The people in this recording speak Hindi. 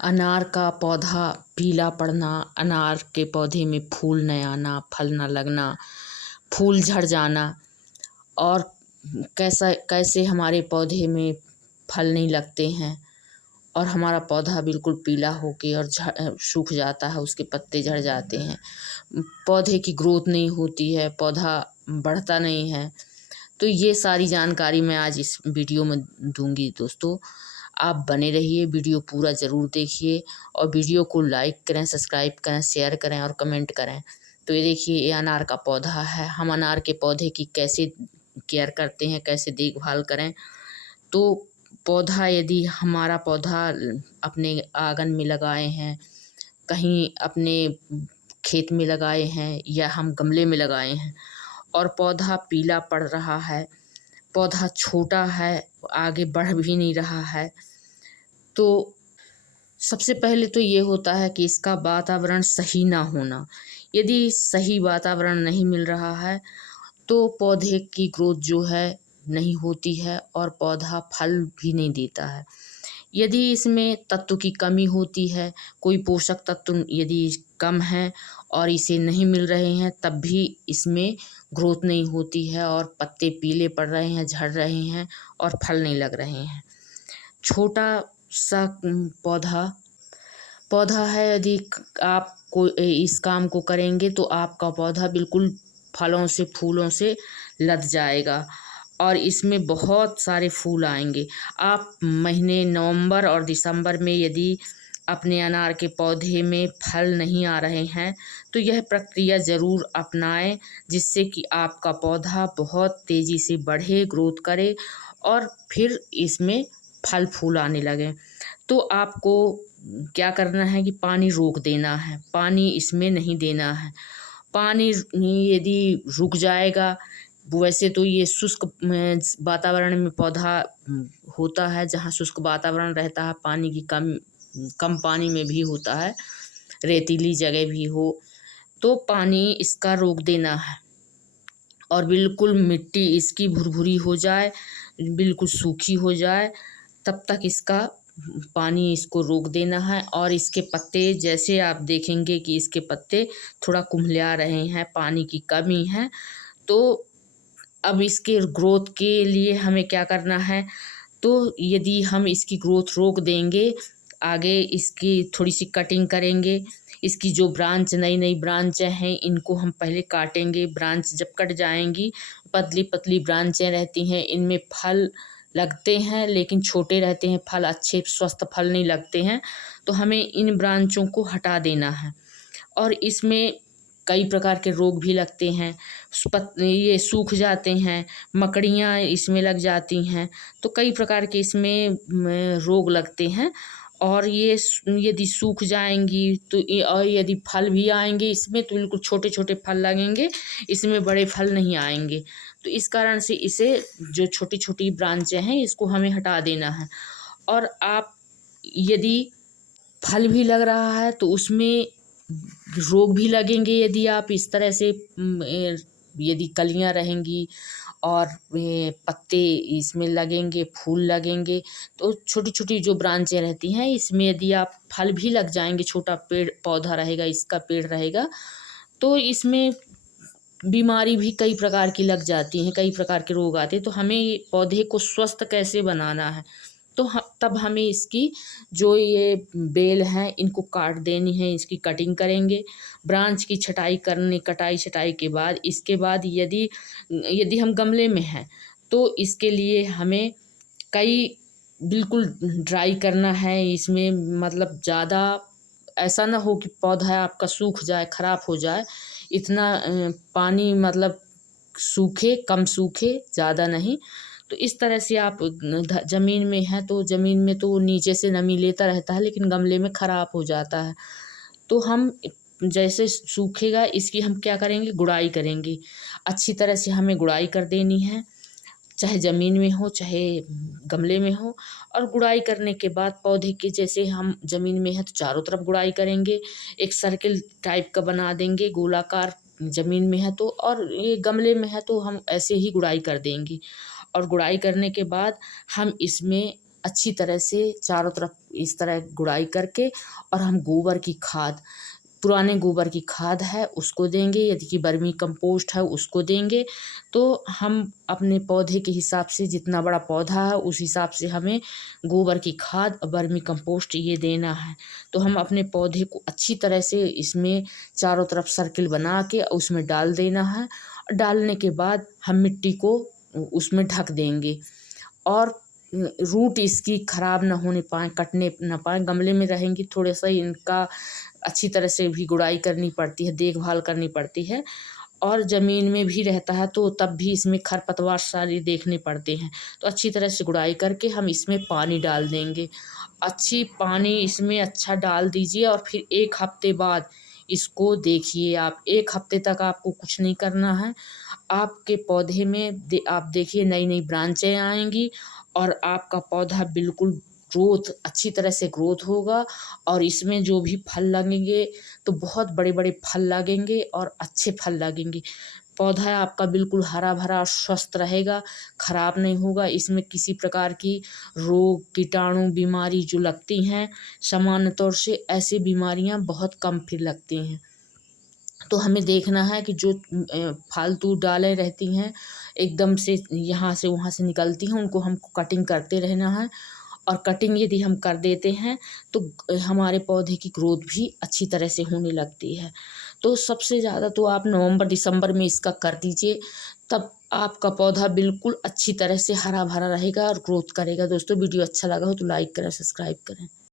अनार का पौधा पीला पड़ना, अनार के पौधे में फूल न आना, फल न लगना, फूल झड़ जाना और कैसे हमारे पौधे में फल नहीं लगते हैं और हमारा पौधा बिल्कुल पीला होके और सूख जाता है, उसके पत्ते झड़ जाते हैं, पौधे की ग्रोथ नहीं होती है, पौधा बढ़ता नहीं है। तो ये सारी जानकारी मैं आज इस वीडियो में दूंगी दोस्तों। आप बने रहिए, वीडियो पूरा ज़रूर देखिए और वीडियो को लाइक करें, सब्सक्राइब करें, शेयर करें और कमेंट करें। तो ये देखिए, ये अनार का पौधा है। हम अनार के पौधे की कैसे केयर करते हैं, कैसे देखभाल करें। तो पौधा, यदि हमारा पौधा अपने आंगन में लगाए हैं, कहीं अपने खेत में लगाए हैं या हम गमले में लगाए हैं और पौधा पीला पड़ रहा है, पौधा छोटा है, आगे बढ़ भी नहीं रहा है, तो सबसे पहले तो ये होता है कि इसका वातावरण सही ना होना। यदि सही वातावरण नहीं मिल रहा है तो पौधे की ग्रोथ जो है नहीं होती है और पौधा फल भी नहीं देता है। यदि इसमें तत्व की कमी होती है, कोई पोषक तत्व यदि कम है और इसे नहीं मिल रहे हैं, तब भी इसमें ग्रोथ नहीं होती है और पत्ते पीले पड़ रहे हैं, झड़ रहे हैं और फल नहीं लग रहे हैं। छोटा सा पौधा है, यदि आप इस काम को करेंगे तो आपका पौधा बिल्कुल फलों से, फूलों से लद जाएगा और इसमें बहुत सारे फूल आएंगे। आप महीने नवंबर और दिसंबर में यदि अपने अनार के पौधे में फल नहीं आ रहे हैं तो यह प्रक्रिया ज़रूर अपनाएं, जिससे कि आपका पौधा बहुत तेज़ी से बढ़े, ग्रोथ करे और फिर इसमें फल फूल आने लगे। तो आपको क्या करना है कि पानी रोक देना है, पानी इसमें नहीं देना है। पानी यदि रुक जाएगा, वैसे तो ये शुष्क वातावरण में पौधा होता है, जहाँ शुष्क वातावरण रहता है, पानी की कम पानी में भी होता है, रेतीली जगह भी हो तो पानी इसका रोक देना है और बिल्कुल मिट्टी इसकी भुरभुरी हो जाए, बिल्कुल सूखी हो जाए, तब तक इसका पानी इसको रोक देना है। और इसके पत्ते, जैसे आप देखेंगे कि इसके पत्ते थोड़ा कुम्हला रहे हैं, पानी की कमी है, तो अब इसके ग्रोथ के लिए हमें क्या करना है। तो यदि हम इसकी ग्रोथ रोक देंगे, आगे इसकी थोड़ी सी कटिंग करेंगे, इसकी जो ब्रांच, नई नई ब्रांचें हैं, इनको हम पहले काटेंगे। ब्रांच जब कट जाएंगी, पतली पतली ब्रांचें रहती हैं, इनमें फल लगते हैं लेकिन छोटे रहते हैं, फल अच्छे स्वस्थ फल नहीं लगते हैं, तो हमें इन ब्रांचों को हटा देना है। और इसमें कई प्रकार के रोग भी लगते हैं, ये सूख जाते हैं, मकड़ियाँ इसमें लग जाती हैं, तो कई प्रकार के इसमें रोग लगते हैं। और ये यदि सूख जाएंगी तो और यदि फल भी आएंगे इसमें तो बिल्कुल छोटे छोटे फल लगेंगे, इसमें बड़े फल नहीं आएंगे। तो इस कारण से इसे, जो छोटी छोटी ब्रांचें हैं, इसको हमें हटा देना है। और आप यदि फल भी लग रहा है तो उसमें रोग भी लगेंगे। यदि आप इस तरह से यदि कलियां रहेंगी और पत्ते इसमें लगेंगे, फूल लगेंगे, तो छोटी छोटी जो ब्रांचें रहती हैं इसमें यदि आप फल भी लग जाएंगे, छोटा पेड़ पौधा रहेगा, इसका पेड़ रहेगा, तो इसमें बीमारी भी कई प्रकार की लग जाती हैं, कई प्रकार के रोग आते हैं। तो हमें पौधे को स्वस्थ कैसे बनाना है, तो तब हमें इसकी जो ये बेल हैं इनको काट देनी है, इसकी कटिंग करेंगे। ब्रांच की कटाई छटाई के बाद, इसके बाद यदि यदि हम गमले में हैं तो इसके लिए हमें कई बिल्कुल ड्राई करना है इसमें, मतलब ज़्यादा ऐसा ना हो कि पौधा आपका सूख जाए, ख़राब हो जाए। इतना पानी मतलब सूखे, कम सूखे, ज़्यादा नहीं। तो इस तरह से आप ज़मीन में है तो ज़मीन में तो नीचे से नमी लेता रहता है, लेकिन गमले में ख़राब हो जाता है। तो हम जैसे सूखेगा इसकी हम क्या करेंगे, गुड़ाई करेंगे। अच्छी तरह से हमें गुड़ाई कर देनी है, चाहे ज़मीन में हो चाहे गमले में हो। और गुड़ाई करने के बाद पौधे के, जैसे हम ज़मीन में है तो चारों तरफ गुड़ाई करेंगे, एक सर्किल टाइप का बना देंगे गोलाकार, ज़मीन में है तो, और ये गमले में है तो हम ऐसे ही गुड़ाई कर देंगे। और गुड़ाई करने के बाद हम इसमें अच्छी तरह से चारों तरफ इस तरह गुड़ाई करके, और हम गोबर की खाद, पुराने गोबर की खाद है उसको देंगे, यदि कि वर्मी कंपोस्ट है उसको देंगे। तो हम अपने पौधे के हिसाब से, जितना बड़ा पौधा है उस हिसाब से हमें गोबर की खाद और वर्मी कंपोस्ट ये देना है। तो हम अपने पौधे को अच्छी तरह से इसमें चारों तरफ सर्किल बना के उसमें डाल देना है। डालने के बाद हम मिट्टी को उसमें ढक देंगे, और रूट इसकी खराब ना होने पाए, कटने ना पाए। गमले में रहेंगी, थोड़ा सा इनका अच्छी तरह से भी गुड़ाई करनी पड़ती है, देखभाल करनी पड़ती है। और ज़मीन में भी रहता है तो तब भी इसमें खरपतवार सारे देखने पड़ते हैं। तो अच्छी तरह से गुड़ाई करके हम इसमें पानी डाल देंगे। अच्छी पानी इसमें अच्छा डाल दीजिए, और फिर 1 हफ्ते बाद इसको देखिए आप। 1 हफ्ते तक आपको कुछ नहीं करना है। आपके पौधे में आप देखिए नई नई ब्रांचें आएंगी, और आपका पौधा बिल्कुल ग्रोथ, अच्छी तरह से ग्रोथ होगा। और इसमें जो भी फल लगेंगे तो बहुत बड़े बड़े फल लगेंगे और अच्छे फल लगेंगे। पौधा आपका बिल्कुल हरा भरा स्वस्थ रहेगा, खराब नहीं होगा। इसमें किसी प्रकार की रोग, कीटाणु, बीमारी जो लगती हैं सामान्य तौर से, ऐसी बीमारियां बहुत कम फिर लगती हैं। तो हमें देखना है कि जो फालतू डालें रहती हैं एकदम से यहाँ से वहाँ से निकलती हैं, उनको हमको कटिंग करते रहना है। और कटिंग यदि हम कर देते हैं तो हमारे पौधे की ग्रोथ भी अच्छी तरह से होने लगती है। तो सबसे ज़्यादा तो आप नवंबर दिसंबर में इसका कर दीजिए, तब आपका पौधा बिल्कुल अच्छी तरह से हरा भरा रहेगा और ग्रोथ करेगा। दोस्तों वीडियो अच्छा लगा हो तो लाइक करें, सब्सक्राइब करें।